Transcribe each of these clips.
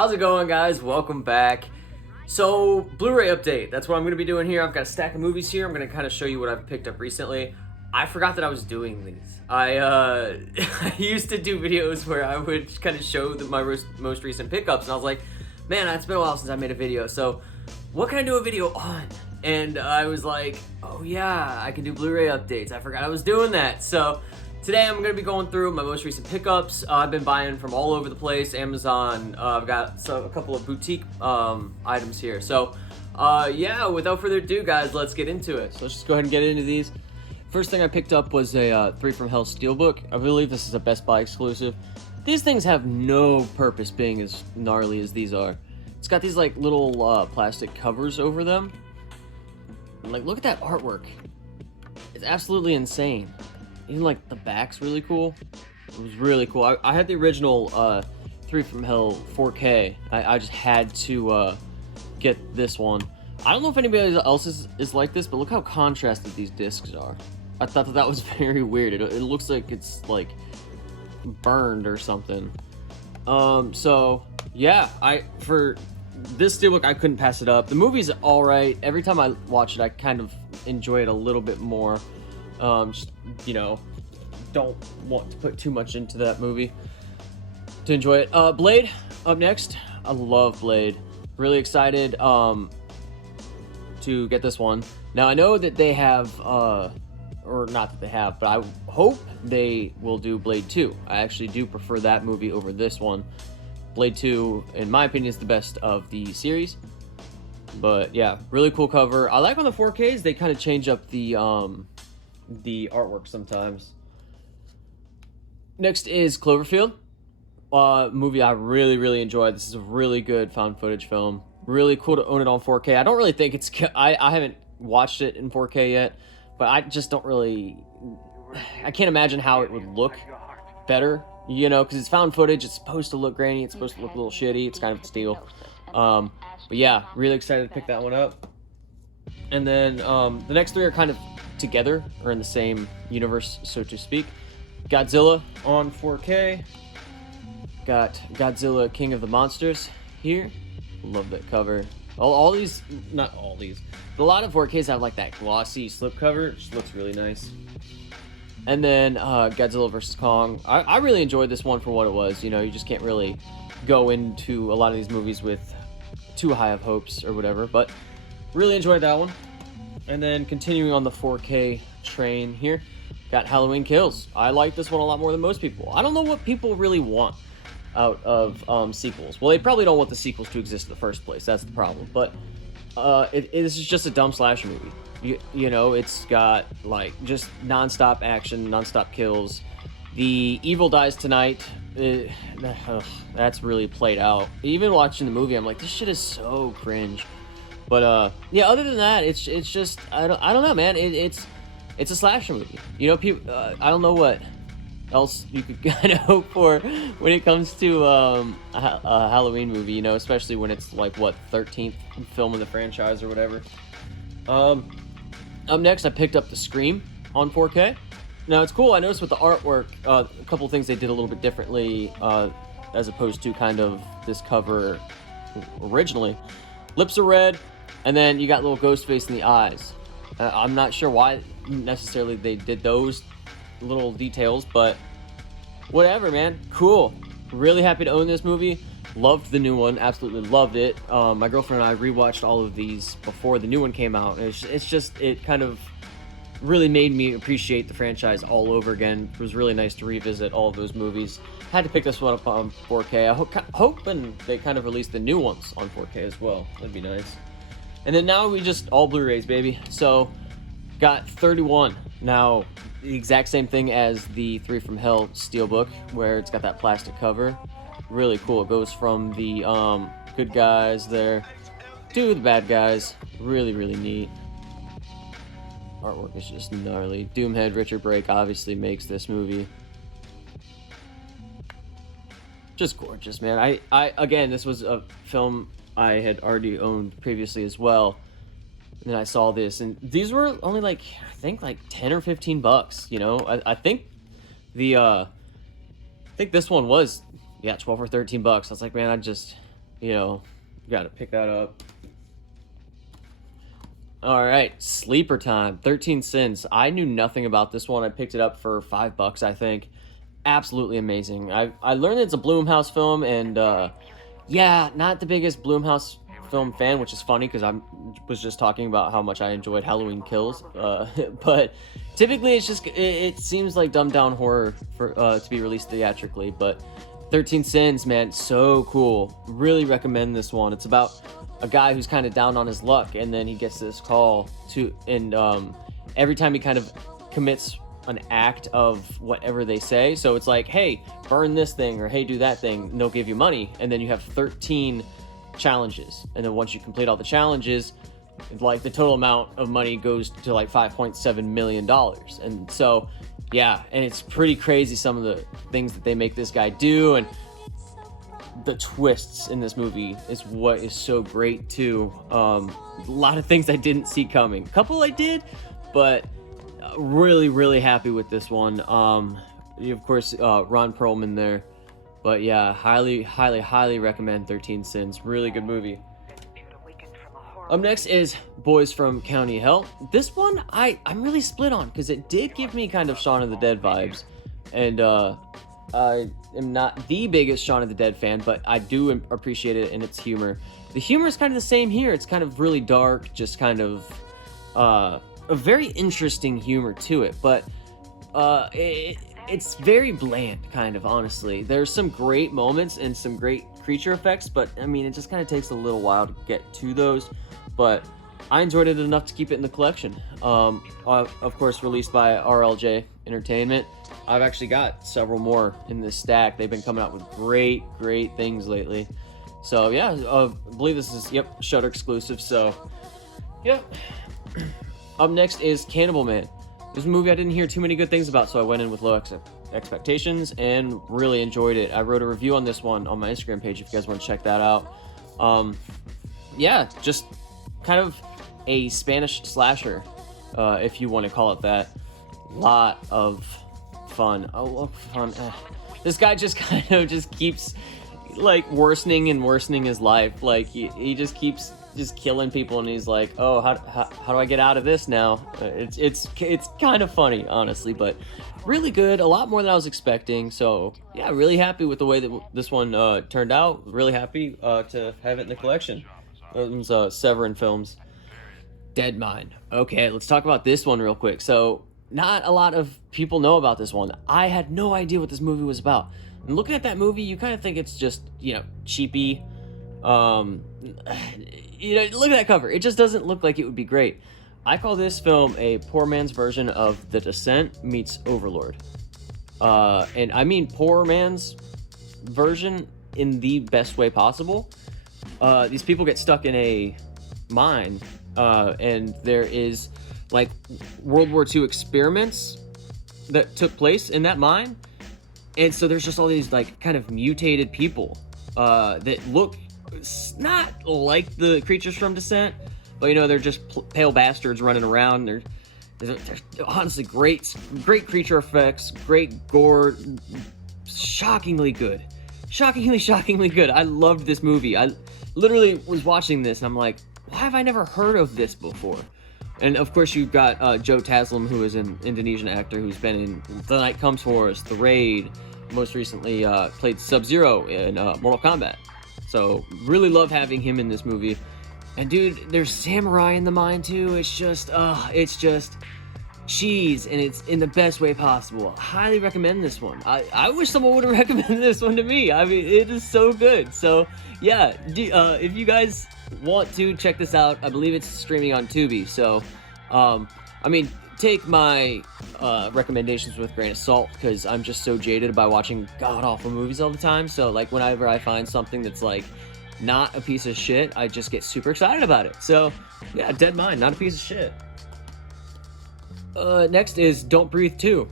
How's it going, guys? Welcome back. So, Blu Ray update. That's what I'm going to be doing here. I've got a stack of movies here. I'm going to kind of show you what I've picked up recently. I forgot that I was doing these. I used to do videos where I would kind of show my most recent pickups, and I was like, man, it's been a while since I made a video, so what can I do a video on? And I was like, oh yeah, I can do Blu Ray updates. I forgot I was doing that. So today I'm going to be going through my most recent pickups. I've been buying from all over the place. Amazon, I've got a couple of boutique items here. So yeah, without further ado, guys, let's get into it. So let's just go ahead and get into these. First thing I picked up was a 3 from Hell Steelbook. I believe this is a Best Buy exclusive. These things have no purpose being as gnarly as these are. It's got these like little plastic covers over them. Like, look at that artwork. It's absolutely insane. Even like the back's really cool. It was really cool. I had the original 3 from Hell 4K. I just had to get this one. I don't know if anybody else is like this, but look how contrasted these discs are. I thought that was very weird. It looks like it's like burned or something. So yeah, for this steelbook, I couldn't pass it up. The movie's all right. Every time I watch it, I kind of enjoy it a little bit more. Just, you know, don't want to put too much into that movie to enjoy it. Blade up next. I love Blade. Really excited to get this one. Now I know that they have, or not that they have, but I hope they will do Blade 2. I actually do prefer that movie over this one. Blade 2, in my opinion, is the best of the series. But yeah, really cool cover. I like on the 4Ks, they kind of change up the artwork sometimes. Next is Cloverfield. Movie I really enjoyed. This is a really good found footage film. Really cool to own it on 4K. I don't really think it's... I haven't watched it in 4K yet, but I just don't really... I can't imagine how it would look better, you know, because it's found footage. It's supposed to look grainy. It's supposed to look a little shitty. It's kind of steel. But yeah, really excited to pick that one up. And then the next three are kind of together, or in the same universe, so to speak. Godzilla on 4K. Got Godzilla King of the Monsters here. Love that cover. All these, not all these, but a lot of 4Ks have like that glossy slip cover. It just looks really nice. And then Godzilla vs. Kong. I really enjoyed this one for what it was. You know, you just can't really go into a lot of these movies with too high of hopes or whatever, but really enjoyed that one. And then continuing on the 4K train here, got Halloween Kills. I like this one a lot more than most people. I don't know what people really want out of sequels. Well, they probably don't want the sequels to exist in the first place. That's the problem. But this is just a dumb slasher movie. You know, it's got like just non-stop action, non-stop kills. The evil dies tonight. That's really played out. Even watching the movie, I'm like, this shit is so cringe. But yeah, other than that, it's just I don't know, man. It's a slasher movie. You know, people. I don't know what else you could kind of hope for when it comes to a Halloween movie, you know, especially when it's like, what, 13th film in the franchise or whatever. Up next, I picked up The Scream on 4K. Now, it's cool. I noticed with the artwork, a couple of things they did a little bit differently as opposed to kind of this cover originally. Lips are red, and then you got little ghost face in the eyes. I'm not sure why necessarily they did those little details, but whatever, man. Cool. Really happy to own this movie. Loved the new one. Absolutely loved it. My girlfriend and I rewatched all of these before the new one came out. It kind of really made me appreciate the franchise all over again. It was really nice to revisit all of those movies. Had to pick this one up on 4K. Hoping they kind of release the new ones on 4K as well. That'd be nice. And then now we just all Blu-rays, baby. So got 31. Now, the exact same thing as the 3 from Hell Steelbook, where it's got that plastic cover. Really cool. It goes from the good guys there to the bad guys. Really neat. Artwork is just gnarly. Doomhead Richard Brake obviously makes this movie. Just gorgeous, man. Again, this was a film I had already owned previously as well. And then I saw this, and these were only like, I think like 10 or 15 bucks, you know? I think the, I think this one was, yeah, 12 or 13 bucks. I was like, man, you know, got to pick that up. All right, Sleeper Time, 13 Sins. I knew nothing about this one. I picked it up for $5, I think. Absolutely amazing. I learned it's a Blumhouse film, and yeah, not the biggest Blumhouse film fan, which is funny because I was just talking about how much I enjoyed Halloween Kills. But typically, it seems like dumbed down horror for to be released theatrically. But 13 Sins, man, so cool. Really recommend this one. It's about a guy who's kind of down on his luck, and then he gets this call to, and every time he kind of commits an act of whatever they say, so it's like, hey, burn this thing, or hey, do that thing, and they'll give you money, and then you have 13 challenges, and then once you complete all the challenges, like the total amount of money goes to like $5.7 million. And so yeah, and it's pretty crazy some of the things that they make this guy do, and the twists in this movie is what is so great too. A lot of things I didn't see coming, a couple I did, but really happy with this one. Of course, Ron Perlman there, but yeah, highly recommend 13 Sins. Really good movie. Up next is Boys from County Hell. This one I'm really split on, because it did give me kind of Shaun of the Dead vibes, and I am not the biggest Shaun of the Dead fan, but I do appreciate it in its humor. The humor is kind of the same here. It's kind of really dark, just kind of a very interesting humor to it, but it's very bland, kind of, honestly. There's some great moments and some great creature effects, but I mean, it just kind of takes a little while to get to those, but I enjoyed it enough to keep it in the collection. Of course, released by RLJ Entertainment. I've actually got several more in this stack. They've been coming out with great things lately. So yeah, I believe this is, Shudder exclusive, so yep. Up next is Cannibal Man. This is a movie I didn't hear too many good things about, so I went in with low expectations and really enjoyed it. I wrote a review on this one on my Instagram page if you guys want to check that out. Yeah, just kind of a Spanish slasher, if you want to call it that. Lot of fun. Fun. This guy just kind of just keeps like worsening his life. Like he just keeps just killing people, and he's like, oh, how do I get out of this now? It's kind of funny, honestly, but really good. A lot more than I was expecting. So yeah, really happy with the way that this one turned out. Really happy to have it in the collection. Those Severin films. Dead Mind. Okay, let's talk about this one real quick. So not a lot of people know about this one. I had no idea what this movie was about. And looking at that movie, you kind of think it's just, cheapy. Look at that cover. It just doesn't look like it would be great. I call this film a poor man's version of The Descent meets Overlord. And I mean poor man's version in the best way possible. These people get stuck in a mine, and there is like World War II experiments that took place in that mine, and so there's just all these like kind of mutated people that look not like the creatures from Descent, but they're just pale bastards running around. They're honestly great creature effects, great gore, shockingly good. I loved this movie. I literally was watching this and I'm like, why have I never heard of this before? And of course you've got Joe Taslim, who is an Indonesian actor who's been in The Night Comes For Us, The Raid, most recently played Sub-Zero in Mortal Kombat. So really love having him in this movie. And dude, there's samurai in the mine too. It's just cheese, and it's in the best way possible. Highly recommend this one. I wish someone would have recommended this one to me. I mean, it is so good. So yeah, if you guys want to check this out, I believe it's streaming on Tubi. So take my recommendations with a grain of salt, because I'm just so jaded by watching god-awful movies all the time. So like whenever I find something that's like not a piece of shit, I just get super excited about it. So yeah, Dead Mind, not a piece of shit. Next is Don't Breathe 2.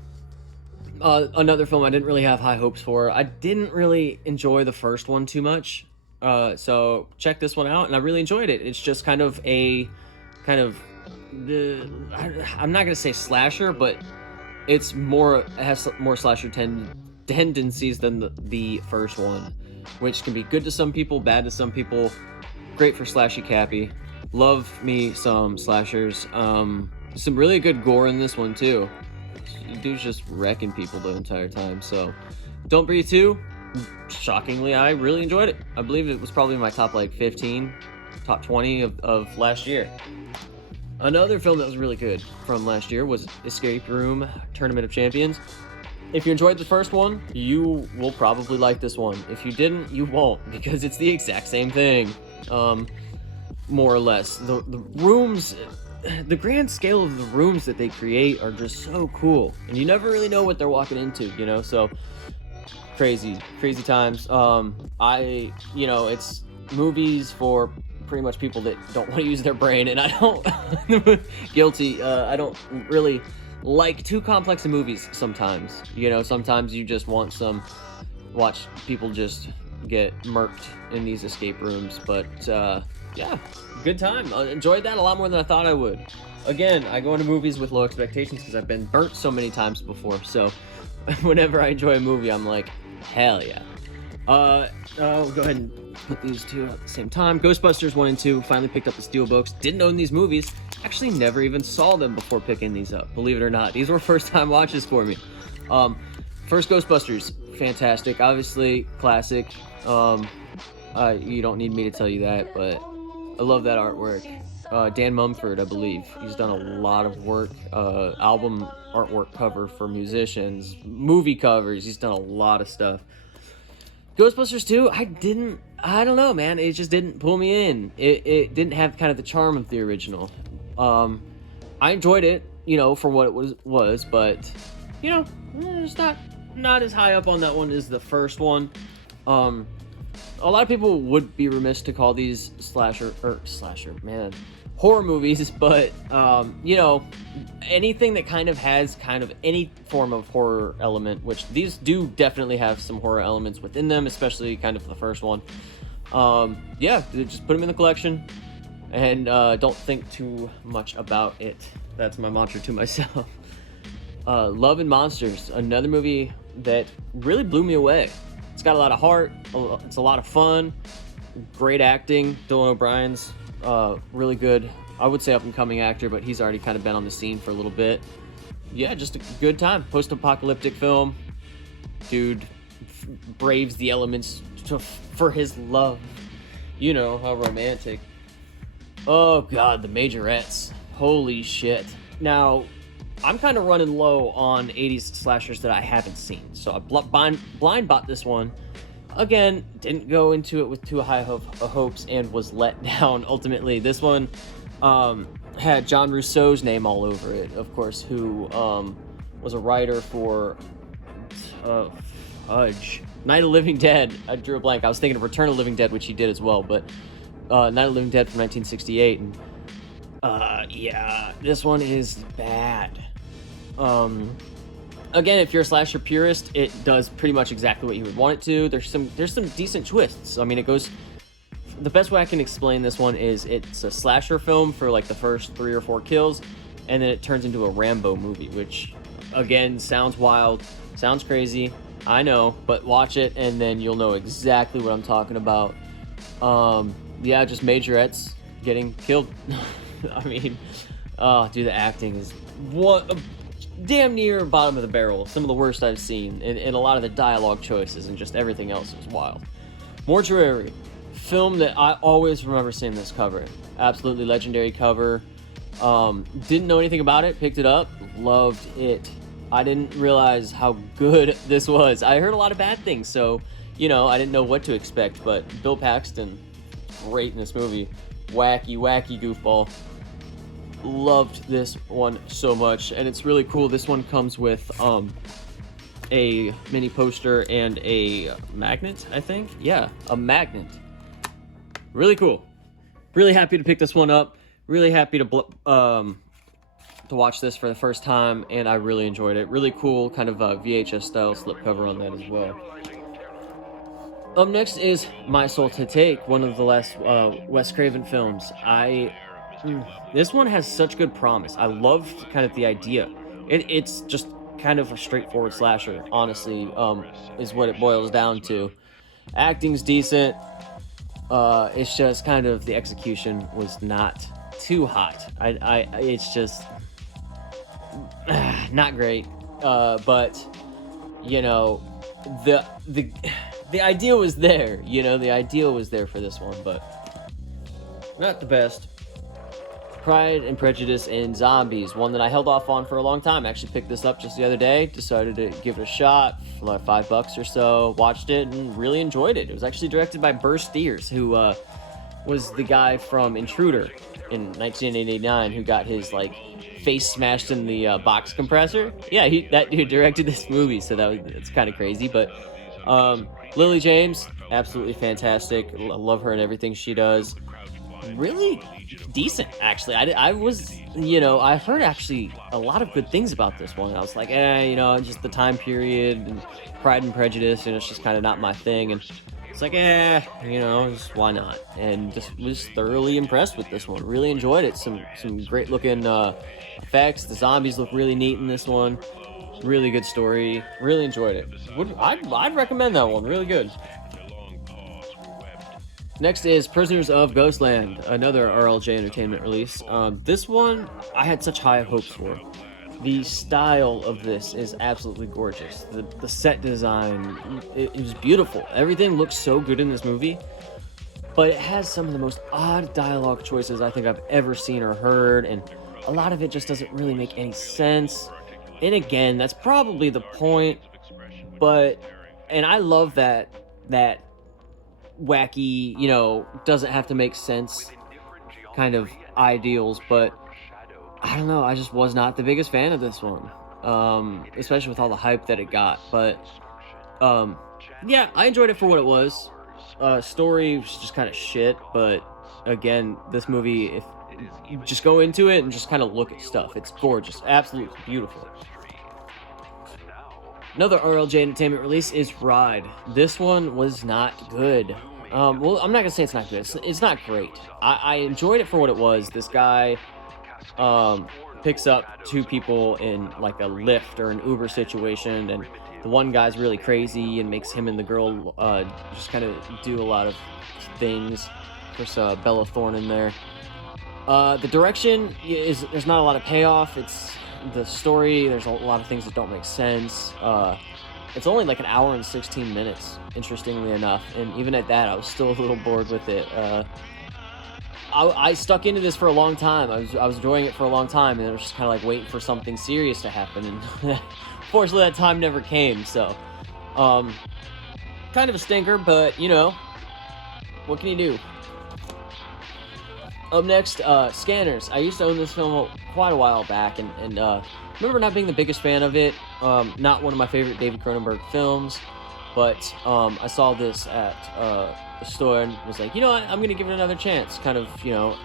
Another film I didn't really have high hopes for. I didn't really enjoy the first one too much. So check this one out, and I really enjoyed it. It's just kind of I'm not gonna say slasher, but it has more slasher tendencies than the first one. which can be good to some people, bad to some people. Great for Slashincaptain. Love me some slashers. Some really good gore in this one too. Dude's just wrecking people the entire time. So, Don't Breathe 2. Shockingly, I really enjoyed it. I believe it was probably in my top like 15, top 20 of last year. Another film that was really good from last year was Escape Room Tournament of Champions. If you enjoyed the first one, you will probably like this one. If you didn't, you won't, because it's the exact same thing, more or less. The rooms, the grand scale of the rooms that they create are just so cool, and you never really know what they're walking into, you know, so crazy times. It's movies for pretty much people that don't want to use their brain, and I don't guilty. I don't really like too complex of movies sometimes. You know, sometimes you just want watch people just get murked in these escape rooms. But yeah, good time. I enjoyed that a lot more than I thought I would. Again, I go into movies with low expectations because I've been burnt so many times before. So whenever I enjoy a movie, I'm like, hell yeah. I'll go ahead and put these two at the same time. Ghostbusters 1 and 2, finally picked up the Steelbooks. Didn't own these movies. Actually never even saw them before picking these up, believe it or not. These were first time watches for me. First Ghostbusters, fantastic. Obviously, classic. You don't need me to tell you that, but I love that artwork. Dan Mumford, I believe. He's done a lot of work. Album artwork cover for musicians, movie covers. He's done a lot of stuff. Ghostbusters 2, I don't know, man. It just didn't pull me in. It didn't have kind of the charm of the original. I enjoyed it, for what it was, but, it's not as high up on that one as the first one. A lot of people would be remiss to call these horror movies, but, anything that kind of has any form of horror element, which these do definitely have some horror elements within them, especially kind of the first one. Just put them in the collection and don't think too much about it. That's my mantra to myself. Love and Monsters, another movie that really blew me away. It's got a lot of heart, it's a lot of fun, great acting. Dylan O'Brien's really good. I would say up-and-coming actor, but he's already kind of been on the scene for a little bit. Yeah, just a good time. Post-apocalyptic film. Dude braves the elements for his love. You know, how romantic. Oh, God, the majorettes. Holy shit. Now, I'm kind of running low on 80s slashers that I haven't seen. So I blind bought this one. Again, didn't go into it with too high hopes and was let down. Ultimately, this one had John Rousseau's name all over it, of course, who was a writer for Night of the Living Dead. I drew a blank. I was thinking of Return of the Living Dead, which he did as well, but Night of the Living Dead from 1968. And this one is bad. Again, if you're a slasher purist, it does pretty much exactly what you would want it to. There's some decent twists. I mean, it goes. The best way I can explain this one is it's a slasher film for like the first 3 or 4 kills, and then it turns into a Rambo movie, which again sounds wild, sounds crazy. I know, but watch it and then you'll know exactly what I'm talking about. Just majorettes getting killed. I mean, the acting is damn near bottom of the barrel. Some of the worst I've seen, and a lot of the dialogue choices and just everything else is wild. Mortuary, film that I always remember seeing this cover. Absolutely legendary cover. Didn't know anything about it, picked it up, loved it. I didn't realize how good this was. I heard a lot of bad things, so, I didn't know what to expect, but Bill Paxton, great in this movie. Wacky goofball. Loved this one so much, and it's really cool. This one comes with a mini poster and a magnet, I think. Yeah, a magnet. Really cool. Really happy to pick this one up. Really happy to watch this for the first time, and I really enjoyed it. Really cool, kind of VHS style slipcover on that as well. Up next is My Soul to Take, one of the last Wes Craven films. This one has such good promise. I love kind of the idea. It's just kind of a straightforward slasher, honestly, is what it boils down to. Acting's decent. It's just kind of the execution was not too hot. It's just not great. But you know, the idea was there. You know, the idea was there for this one, but not the best. Pride and Prejudice and Zombies, one that I held off on for a long time. I actually picked this up just the other day, decided to give it a shot for like $5 or so, watched it, and really enjoyed it. It was actually directed by Burr Steers, who was the guy from Intruder in 1989, who got his like face smashed in the box compressor. Yeah, that dude directed this movie, so it's kind of crazy. But Lily James, absolutely fantastic. I love her and everything she does. Really decent, actually. I was, you know, I heard actually a lot of good things about this one. I was like, you know, just the time period and Pride and Prejudice, and it's just kind of not my thing. And it's like, you know, just why not? And just was thoroughly impressed with this one. Really enjoyed it. Some great looking effects. The zombies look really neat in this one. Really good story. Really enjoyed it. I'd recommend that one. Really good. Next is Prisoners of Ghostland, another RLJ Entertainment release. This one I had such high hopes for. The style of this is absolutely gorgeous. The set design, it was beautiful. Everything looks so good in this movie, but it has some of the most odd dialogue choices I think I've ever seen or heard, and a lot of it just doesn't really make any sense. And again, that's probably the point, and I love that wacky, you know, doesn't have to make sense kind of ideals, but I don't know, I just was not the biggest fan of this one, especially with all the hype that it got. But yeah, I enjoyed it for what it was. Story was just kind of shit, but again, this movie, if you just go into it and just kind of look at stuff, it's gorgeous, absolutely beautiful. Another RLJ Entertainment release is Ride. This one was not good. Well, I'm not gonna say it's not good. It's not great. I enjoyed it for what it was. This guy picks up two people in like a Lyft or an Uber situation, and the one guy's really crazy and makes him and the girl just kind of do a lot of things. There's Bella Thorne in there. The direction there's not a lot of payoff. It's the story, there's a lot of things that don't make sense. It's only like an hour and 16 minutes, interestingly enough, and even at that I was still a little bored with it. I stuck into this for a long time. I was enjoying it for a long time, and I was just kind of like waiting for something serious to happen, and fortunately that time never came. So kind of a stinker, but you know, what can you do? Up next, Scanners. I used to own this film quite a while back, and remember not being the biggest fan of it. Not one of my favorite David Cronenberg films, but I saw this at the store and was like, you know what, I'm going to give it another chance. Kind of, you know,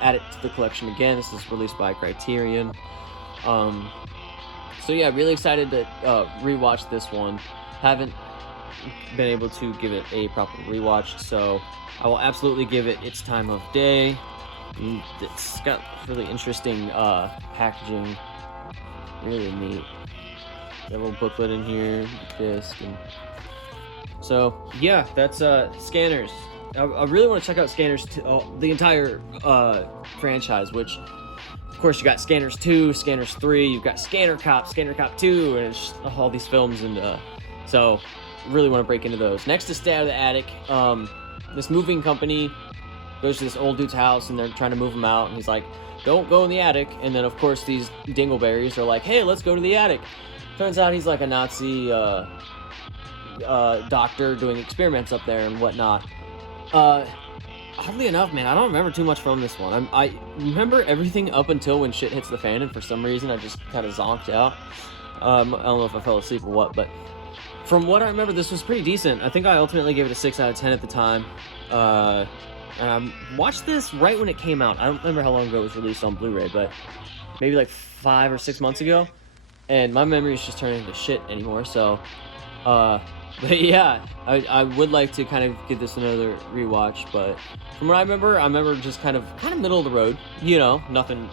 add it to the collection again. This is released by Criterion. So yeah, really excited to rewatch this one. Haven't been able to give it a proper rewatch, so I will absolutely give it its time of day. It's got really interesting packaging, really neat. Got a little booklet in here, disc, and so yeah, that's Scanners. I really want to check out Scanners 2, the entire franchise, which of course you got Scanners 2, Scanners 3, you've got Scanner Cop 2, and it's just all these films, and so really want to break into those. Next is Stay Out of the Attic. This moving company goes to this old dude's house, and they're trying to move him out, and he's like, don't go in the attic. And then of course these dingleberries are like, hey, let's go to the attic. Turns out he's like a Nazi doctor doing experiments up there and whatnot. Oddly enough, man, I don't remember too much from this one. I remember everything up until when shit hits the fan, and for some reason I just kind of zonked out. I don't know if I fell asleep or what, but from what I remember, this was pretty decent. I think I ultimately gave it a 6 out of 10 at the time. Watched this right when it came out. I don't remember how long ago it was released on Blu Ray, but maybe like 5 or 6 months ago. And my memory is just turning into shit anymore, so... but yeah, I would like to kind of give this another rewatch, but from what I remember just kind of middle of the road. You know, nothing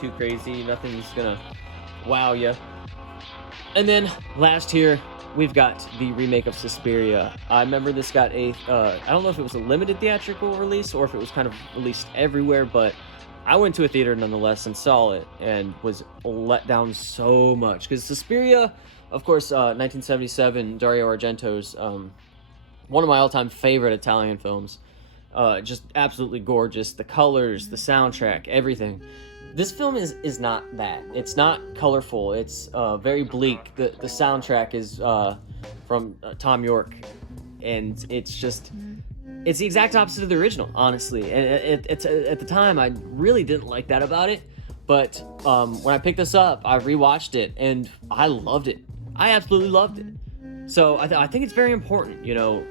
too crazy, nothing's gonna wow you. And then last here, we've got the remake of Suspiria. I remember this got a, I don't know if it was a limited theatrical release or if it was kind of released everywhere, but I went to a theater nonetheless and saw it and was let down so much. Because Suspiria, of course, 1977, Dario Argento's, one of my all-time favorite Italian films. Just absolutely gorgeous. The colors, the soundtrack, everything. This film is not that. It's not colorful. It's very bleak. The soundtrack is from Tom York, and it's the exact opposite of the original, honestly. And it's at the time I really didn't like that about it, but when I picked this up, I rewatched it and I loved it. I absolutely loved it. So I think it's very important, you know,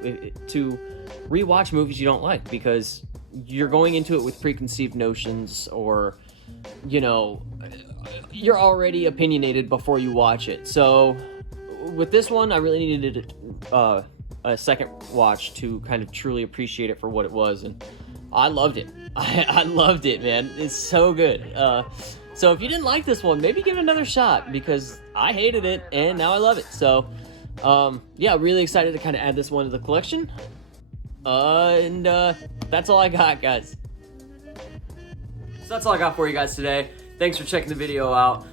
to rewatch movies you don't like, because you're going into it with preconceived notions, or you know, you're already opinionated before you watch it. So with this one, I really needed a second watch to kind of truly appreciate it for what it was, and I loved it. I loved it, man. It's so good. So if you didn't like this one, maybe give it another shot, because I hated it and now I love it. So yeah, really excited to kind of add this one to the collection. And that's all I got, guys. So that's all I got for you guys today. Thanks for checking the video out.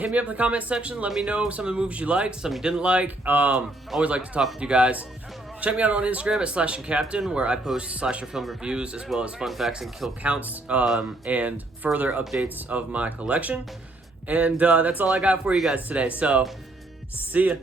Hit me up in the comment section. Let me know some of the movies you liked, some you didn't like. Always like to talk with you guys. Check me out on Instagram at Slashincaptain, where I post slasher film reviews as well as fun facts and kill counts, and further updates of my collection. And that's all I got for you guys today. So, see ya.